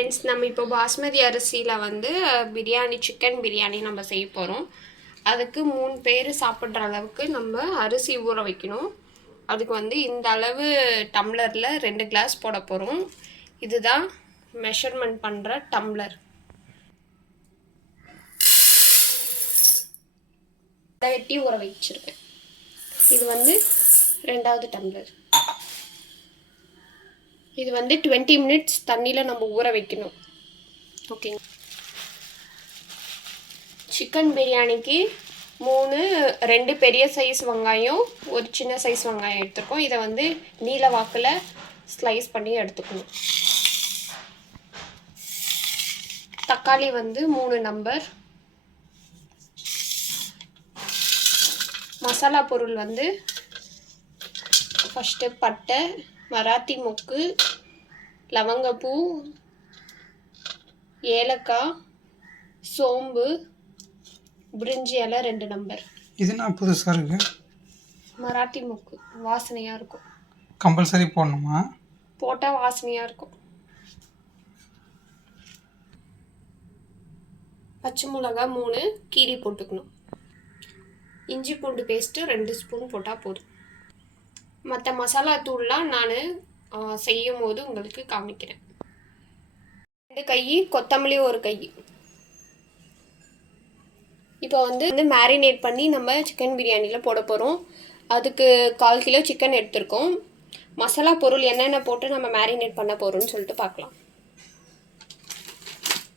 Friends, நம்ம இப்போ பாஸ்மதி அரிசியில் வந்து பிரியாணி, சிக்கன் பிரியாணி நம்ம செய்ய போகிறோம். அதுக்கு 3 பேர் சாப்பிட்ற அளவுக்கு நம்ம அரிசி ஊற வைக்கணும். அதுக்கு வந்து இந்த அளவு டம்ளரில் 2 கிளாஸ் போட போகிறோம். இதுதான் மெஷர்மெண்ட் பண்ணுற டம்ளர். வெட்டி ஊற வச்சிருக்கேன். இது வந்து 2வது டம்ளர். இது வந்து 20 மினிட்ஸ் தண்ணியில் நம்ம ஊற வைக்கணும். ஓகேங்க. சிக்கன் பிரியாணிக்கு 2 பெரிய சைஸ் வெங்காயம், ஒரு சின்ன சைஸ் வெங்காயம் எடுத்துருக்கோம். இதை வந்து நீல வாக்கில் ஸ்லைஸ் பண்ணி எடுத்துக்கணும். தக்காளி வந்து 3 நம்பர். மசாலா பொருள் வந்து ஃபஸ்ட்டு பட்டை, மராத்தி மொக்கு, லவங்கப்பூ, ஏலக்காய், சோம்பு, பிரிஞ்சி இலை 2 நம்பர். இது நான் புதுசாக இருக்கு. மராத்தி மொக்கு வாசனையாக இருக்கும். கம்பல்சரி போடணுமா? போட்டால் வாசனையாக இருக்கும். பச்சை மிளகா 3 கீரி போட்டுக்கணும். இஞ்சி பூண்டு பேஸ்ட்டு 2 ஸ்பூன் போட்டால் போதும். மற்ற மசாலா தூள்லாம் நான் செய்யும் போது உங்களுக்கு காமிக்கிறேன். 2 கை கொத்தமல்லி, 1 கை. இப்போ வந்து மேரினேட் பண்ணி நம்ம சிக்கன் பிரியாணியில் போட போகிறோம். அதுக்கு 1/4 கிலோ சிக்கன் எடுத்துருக்கோம். மசாலா பொருள் என்னென்ன போட்டு நம்ம மேரினேட் பண்ண போகிறோம்னு சொல்லிட்டு பார்க்கலாம்.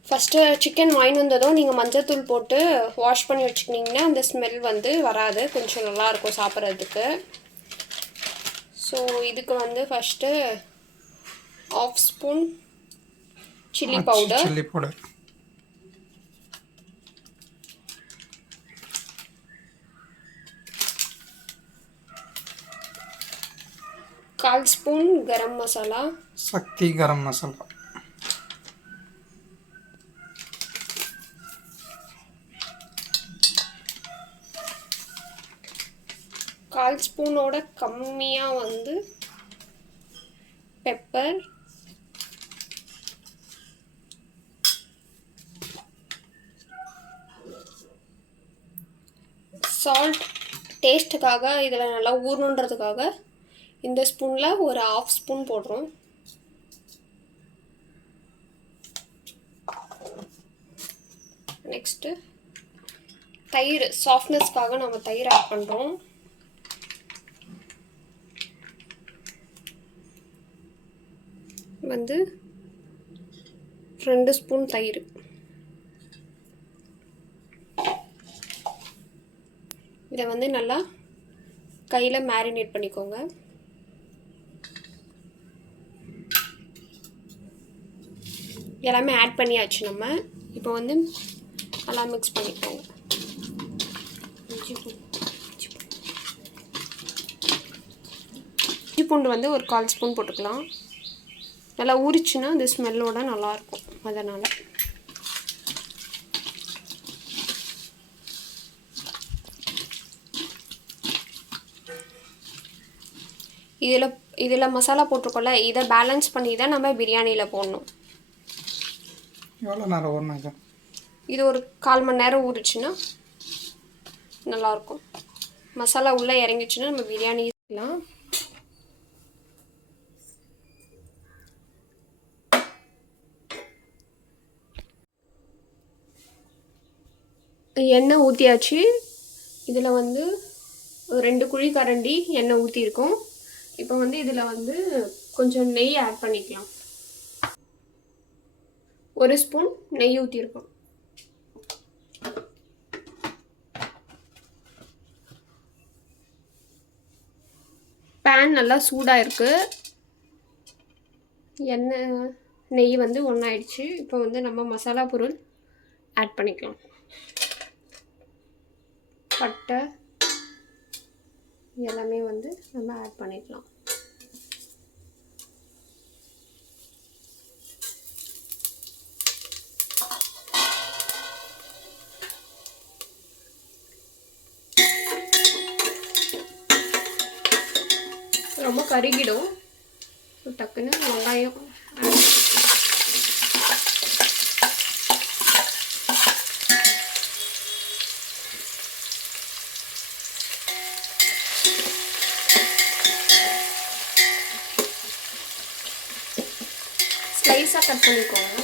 ஃபஸ்ட்டு சிக்கன் வாங்கி வந்ததும் நீங்கள் மஞ்சள்தூள் போட்டு வாஷ் பண்ணி வச்சுக்கிட்டிங்கன்னா அந்த ஸ்மெல் வந்து வராது, கொஞ்சம் நல்லாயிருக்கும் சாப்பிட்றதுக்கு. ஸோ இதுக்கு வந்து first 1/2 spoon chilli powder, 1/4 spoon garam masala, Sakthi garam masala, 1/4 ஸ்பூனோட கம்மியாக வந்து பெப்பர், சால்ட் டேஸ்ட்டுக்காக, இதில் நல்லா ஊறணுன்றதுக்காக இந்த ஸ்பூனில் ஒரு 1/2 ஸ்பூன் போடுறோம். நெக்ஸ்ட்டு தயிர், சாஃப்ட்னஸ்க்காக நம்ம தயிர் ஆட் பண்ணுறோம். வந்து 2 ஸ்பூன் தயிர். இதை வந்து நல்லா கையில் மேரினேட் பண்ணிக்கோங்க. எல்லாமே ஆட் பண்ணியாச்சு. நம்ம இப்போ வந்து நல்லா மிக்ஸ் பண்ணிக்கோங்க. இஞ்சி பூண்டு வந்து ஒரு 1/4 ஸ்பூன் போட்டுக்கலாம். நல்லா ஊறிச்சுன்னா அந்த ஸ்மெல்லோட நல்லாயிருக்கும். அதனால் இதில் மசாலா போட்டிருக்கோம்ல, இதை பேலன்ஸ் பண்ணி தான் நம்ம பிரியாணியில் போடணும். எவ்வளோ நேரம் ஊறணும் இது? இது ஒரு 1/4 மணி நேரம் ஊறிச்சுன்னா நல்லாயிருக்கும். மசாலா உள்ளே இறங்கிச்சுன்னா நம்ம பிரியாணி செய்யலாம். எண்ணெய் ஊற்றியாச்சு. இதில் வந்து 2 குழி கரண்டி எண்ணெய் ஊற்றிருக்கோம். இப்போ வந்து இதில் வந்து கொஞ்சம் நெய் ஆட் பண்ணிக்கலாம். 1 ஸ்பூன் நெய் ஊற்றிருக்கோம். பேன் நல்லா சூடாக இருக்குது. எண்ணெய் நெய் வந்து ஒன்றாயிடுச்சு. இப்போ வந்து நம்ம மசாலா பொருள் ஆட் பண்ணிக்கலாம். பட்டை எல்லாமே வந்து நம்ம ஆட் பண்ணிக்கலாம். ரொம்ப கருகிடும். டக்குன்னு வெங்காயம் பீஸாக கட் பண்ணிக்கோங்க.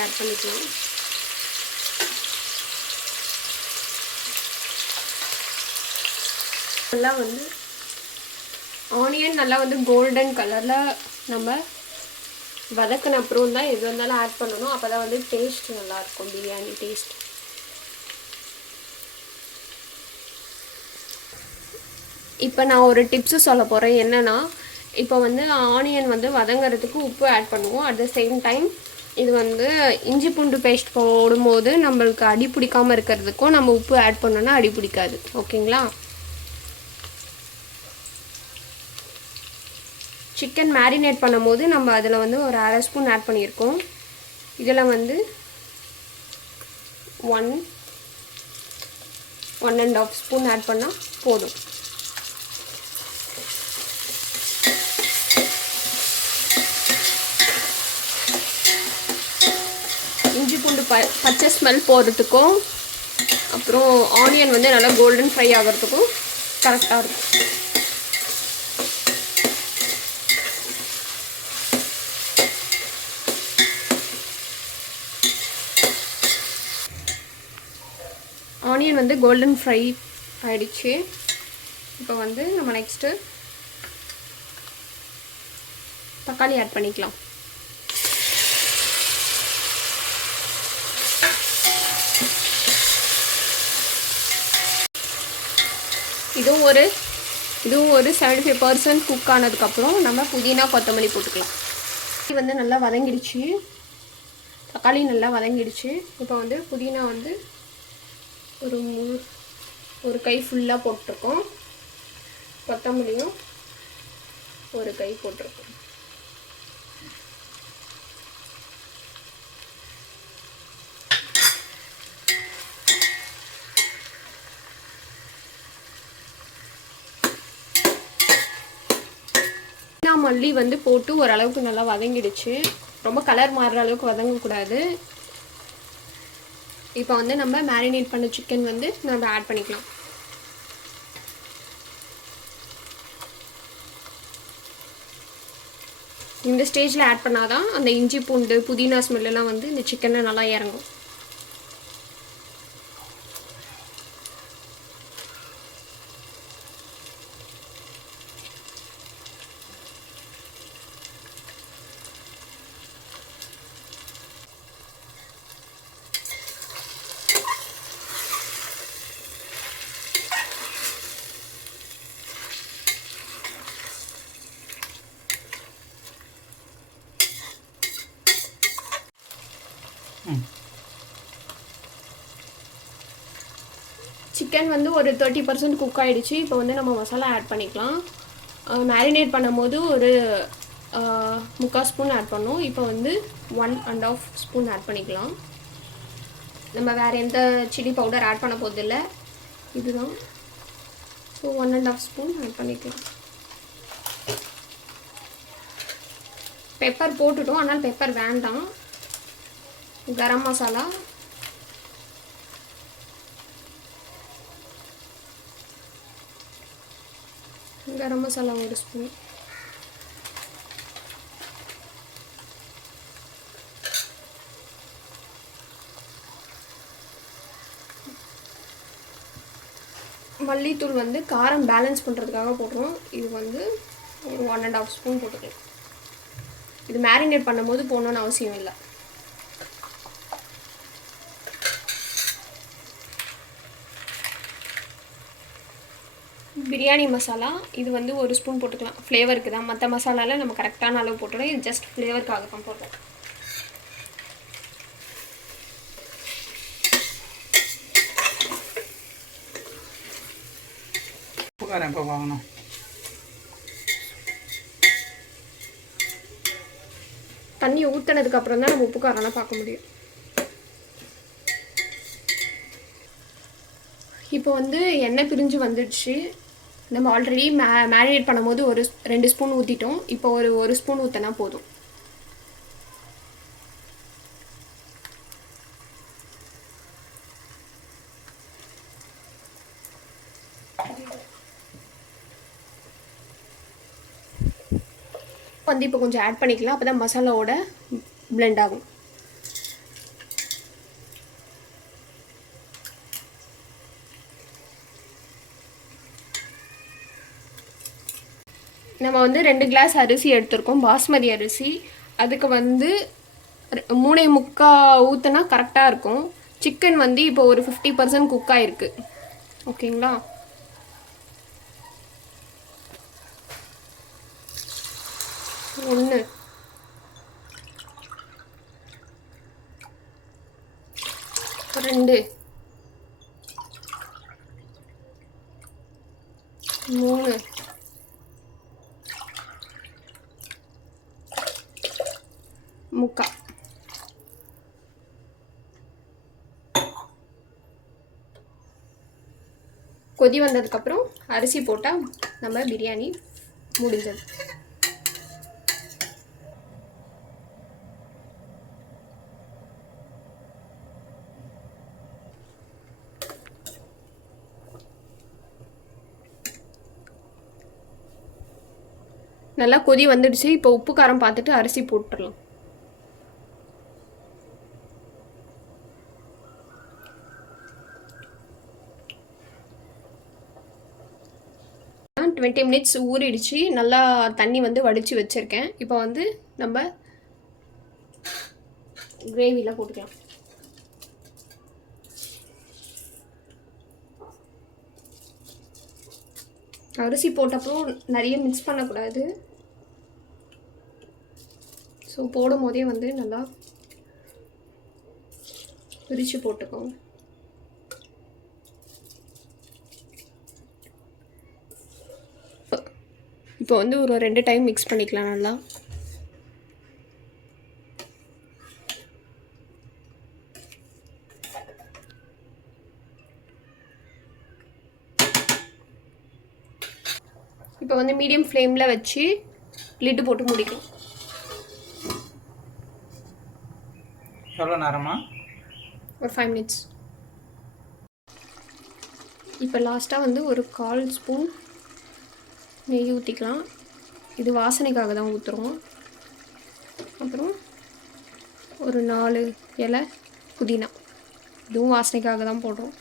ஆட் பண்ணிக்கலாம். நல்லா வந்து ஆனியன் நல்லா வந்து கோல்டன் கலரில் நம்ம வதக்கின அப்புறம் தான் எது வந்தாலும் ஆட் பண்ணணும். அப்போ தான் வந்து டேஸ்ட் நல்லாயிருக்கும், பிரியாணி டேஸ்ட். இப்போ நான் ஒரு டிப்ஸு சொல்ல போகிறேன். என்னென்னா, இப்போ வந்து ஆனியன் வந்து வதங்கிறதுக்கு உப்பு ஆட் பண்ணுவோம். அட் த சேம் டைம் இது வந்து இஞ்சி பூண்டு பேஸ்ட் போடும்போது நம்மளுக்கு அடி பிடிக்காமல் இருக்கிறதுக்கும் நம்ம உப்பு ஆட் பண்ணோன்னா அடி பிடிக்காது. ஓகேங்களா? சிக்கன் மேரினேட் பண்ணும்போது நம்ம அதில் வந்து ஒரு 1/2 ஸ்பூன் ஆட் பண்ணியிருக்கோம். இதில் வந்து 1.5 ஸ்பூன் ஆட் பண்ணால் போதும். இஞ்சி பூண்டு பச்சை ஸ்மெல் போகிறதுக்கும் அப்புறம் ஆனியன் வந்து நல்லா கோல்டன் ஃப்ரை ஆகிறதுக்கும் கரெக்டாக இருக்கும். ஆனியன் வந்து கோல்டன் ஃப்ரை ஆகிடுச்சு. இப்போ வந்து நம்ம நெக்ஸ்ட்டு தக்காளி ஆட் பண்ணிக்கலாம். இதுவும் ஒரு 75% குக் ஆனதுக்கப்புறம் நம்ம புதினா கொத்தமல்லி போட்டுக்கலாம். இது வந்து நல்லா வதங்கிடுச்சு, தக்காளி நல்லா வதங்கிடுச்சு. இப்போ வந்து புதினா வந்து ஒரு கை ஃபுல்லாக போட்டிருக்கோம், கொத்தமல்லியும் ஒரு கை போட்டிருக்கோம். மல்லி வந்து போட்டு ஓரளவுக்கு நல்லா வதங்கிடுச்சு. ரொம்ப கலர் மாறுற அளவுக்கு வதங்கக்கூடாது. இப்போ வந்து நம்ம மேரினேட் பண்ண சிக்கன் வந்து நம்ம ஆட் பண்ணிக்கலாம். இந்த ஸ்டேஜில் ஆட் பண்ணாதான் அந்த இஞ்சி பூண்டு புதினா ஸ்மெல்லாம் வந்து இந்த சிக்கனில் நல்லா இறங்கும். சிக்கன் வந்து ஒரு 30% குக் ஆகிடுச்சு. இப்போ வந்து நம்ம மசாலா ஆட் பண்ணிக்கலாம். மேரினேட் பண்ணும்போது ஒரு 3/4 ஸ்பூன் ஆட் பண்ணோம். இப்போ வந்து 1.5 ஸ்பூன் ஆட் பண்ணிக்கலாம். நம்ம வேறு எந்த சில்லி பவுடர் ஆட் பண்ண போதில்லை, இதுதான். ஸோ 1.5 ஸ்பூன் ஆட் பண்ணிக்கலாம். பெப்பர் போட்டுட்டோம், ஆனால் பெப்பர் வேண்டாம். கரம் மசாலா, ஒரு ஸ்பூன். மல்லித்தூள் வந்து காரம் பேலன்ஸ் பண்ணுறதுக்காக போட்டுருவோம். இது வந்து ஒரு 1.5 ஸ்பூன் போட்டுக்கலாம். இது மேரினேட் பண்ணும்போது போடணுன்னு அவசியம் இல்லை. பிரியாணி மசாலா இது வந்து ஒரு ஸ்பூன் போட்டுக்கலாம், ஃப்ளேவருக்கு தான். மற்ற மசாலாவில் நம்ம கரெக்டான அளவு போட்டுக்கலாம். இது ஜஸ்ட் ஃப்ளேவருக்காக தான் போடுறோம். இப்போ வாங்கணும். தண்ணி ஊற்றினதுக்கு அப்புறம் தான் நம்ம உப்பு காரம்லாம் பார்க்க முடியும். இப்போ வந்து எண்ணெய் பிரிஞ்சு வந்துடுச்சு. நம்ம ஆல்ரெடி மேரினேட் பண்ணும்போது 2 ஸ்பூன் ஊற்றிட்டோம். இப்போ ஒரு ஸ்பூன் ஊற்றினா போதும். வந்து இப்போ கொஞ்சம் ஆட் பண்ணிக்கலாம், அப்போ தான் மசாலாவோட பிளெண்ட் ஆகும். நம்ம வந்து 2 கிளாஸ் அரிசி எடுத்திருக்கோம், பாஸ்மதி அரிசி. அதுக்கு வந்து 3.25 ஊற்றினா கரெக்டாக இருக்கும். சிக்கன் வந்து இப்போ ஒரு 50% குக் ஆகிருக்கு. ஓகேங்களா? ஒன்று, ரெண்டு, 3, 3/4. கொதி வந்ததுக்கப்புறம் அரிசி போட்டால் நம்ம பிரியாணி முடிஞ்சது. நல்லா கொதி வந்துடுச்சு. இப்போ உப்பு காரம் பார்த்துட்டு அரிசி போட்டுடலாம். நான் 20 மினிட்ஸ் ஊறிடுச்சு. நல்லா தண்ணி வந்து வடித்து வச்சுருக்கேன். இப்போ வந்து நம்ம கிரேவியில் போட்டுக்கலாம். அரிசி போட்டப்பறம் நிறைய மிக்ஸ் பண்ணக்கூடாது. ஸோ போடும் போதே வந்து நல்லா பிரித்து போட்டுக்கோங்க. இப்போ வந்து ஒரு 2 டைம் மிக்ஸ் பண்ணிக்கலாம் நல்லா. இப்போ வந்து மீடியம் ஃப்ளேமில் வச்சு லிட்டு போட்டு முடிக்கலாம். எவ்வளோ நேரமா? ஒரு 5 மினிட்ஸ். இப்போ லாஸ்ட்டாக வந்து ஒரு 1/4 ஸ்பூன் நெய் ஊற்றிக்கலாம். இது வாசனைக்காக தான் ஊற்றுறோம். அப்புறம் ஒரு 4 இலை புதினா, இதுவும் வாசனைக்காக தான் போடுறோம்.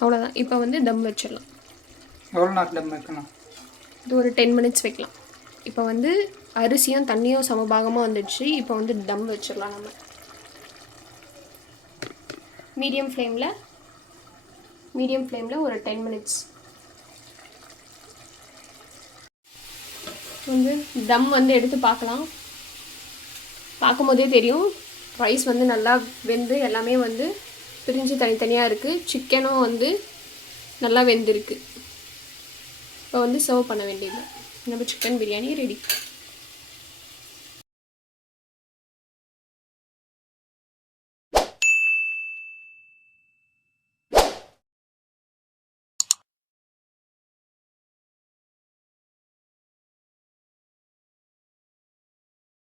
அவ்வளோதான். இப்போ வந்து தம் வச்சிடலாம். எவ்வளோ நேரம் தம் வைக்கணும்? இது ஒரு 10 மினிட்ஸ் வைக்கலாம். இப்போ வந்து அரிசியும் தண்ணியும் சமபாகமாக வந்துடுச்சு. இப்போ வந்து தம் வச்சிடலாம் நம்ம. மீடியம் ஃப்ளேமில் ஒரு 10 மினிட்ஸ் வந்து தம் வந்து எடுத்து பார்க்கலாம். பார்க்கும்போதே தெரியும் ரைஸ் வந்து நல்லா வெந்து எல்லாமே வந்து பிரிஞ்சு தனித்தனியாக இருக்குது. சிக்கனும் வந்து நல்லா வெந்திருக்கு. இப்போ வந்து சர்வ் பண்ண வேண்டியது. நம்ம சிக்கன் பிரியாணி ரெடி.